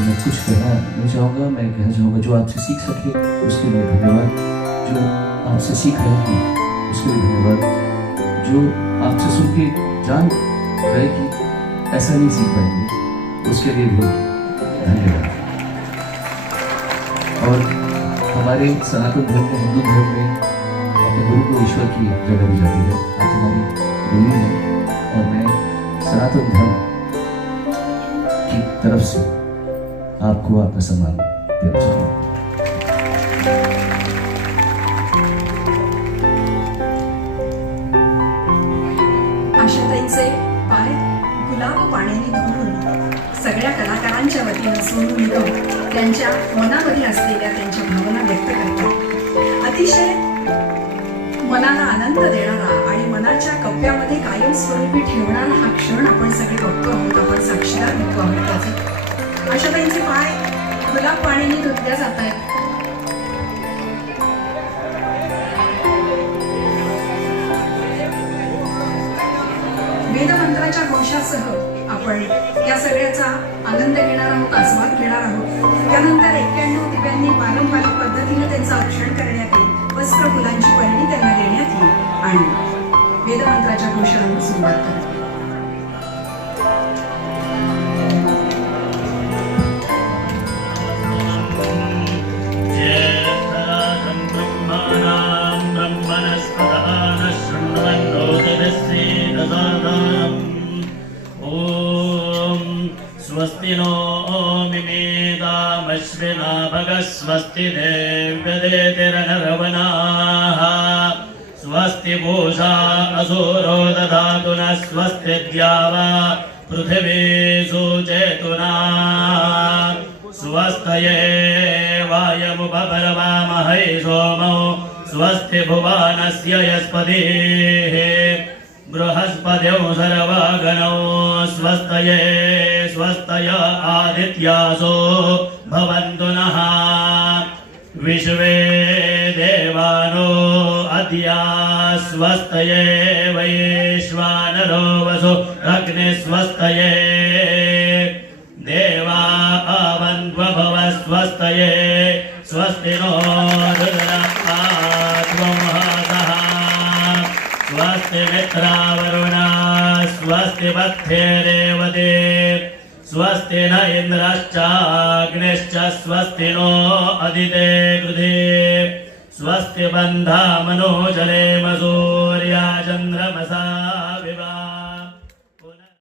मैं कुछ कहना नहीं चाहूँगा। मैं कहना चाहूँगा, जो आपसे सीख सके, उसके लिए धन्यवाद। जो आपसे सीख रहे हैं, उसके लिए धन्यवाद। जो आपसे सुन के जान गए कि ऐसा नहीं सीख पाएँगे, उसके लिए भी धन्यवाद। और हमारे सनातन धर्म में, हिंदू धर्म में, अपने गुरु को ईश्वर की जगह दी जाती है। आप हमारी गुरु हैं और मैं सनातन धर्म की तरफ़ से aku आपका senang देना आशाताईंचे पाय गुलाब पाण्याने धुवून सगळ्या कलाकारांच्या वतीनं सोनू निगम त्यांच्या मनामध्ये असलेल्या त्यांच्या भावना व्यक्त करतात अतिशय मनाला आनंद देणारा आणि मनाच्या कप्प्यामध्ये कायमस्वरूपी ठेवणारा हा क्षण आपण सगळे बघतो आहोत. आपण साक्षीदार होतो आहोत. त्याचं आशाताईंचे पाय गुलाब पाणीने धुतल्या जात आहेत. वेदमंत्राच्या घोषासह आपण या सगळ्याचा आनंद घेणार आहोत आस्वाद घेणार आहोत. त्यानंतर एक्क्याण्णव दिव्यांनी पारंपरिक पद्धतीने त्यांचं औक्षण करण्यात येईल. वस्त्र फुलांची पहिली त्यांना देण्यात येईल. आणि वेदमंत्राच्या घोषणांना सुरुवात करण्यात स्वस्ति भगस्वस्ति मिमेदामश्विना भगः देव्यदेतिरनरवनाः स्वस्ति भूषा असुरो दधातु नः स्वस्ति द्यावा पृथिवी सूचेतुना। स्वस्तये वायमुपपरवामहै सोमौ स्वस्ति भुवानस्य यस्पतिः। बृहस्पतिौ सर्वगणौ स्वस्तये स्वस्तय आदित्यासो भवन्तु नः। विश्वे देवानो अद्या स्वस्तये वैश्वानरो वसु अग्निस्वस्तये देवा अवन्त्वभव स्वस्तये स्वस्ति नो स्वस्ति मित्रावरुणा स्वस्ति मध्ये रेवते स्वस्ति न इन्द्रश्चाग्निश्च स्वस्ति नो अदिते कृधे स्वस्ति बन्धा मनोजले मसूर्या चन्द्रमसा विवा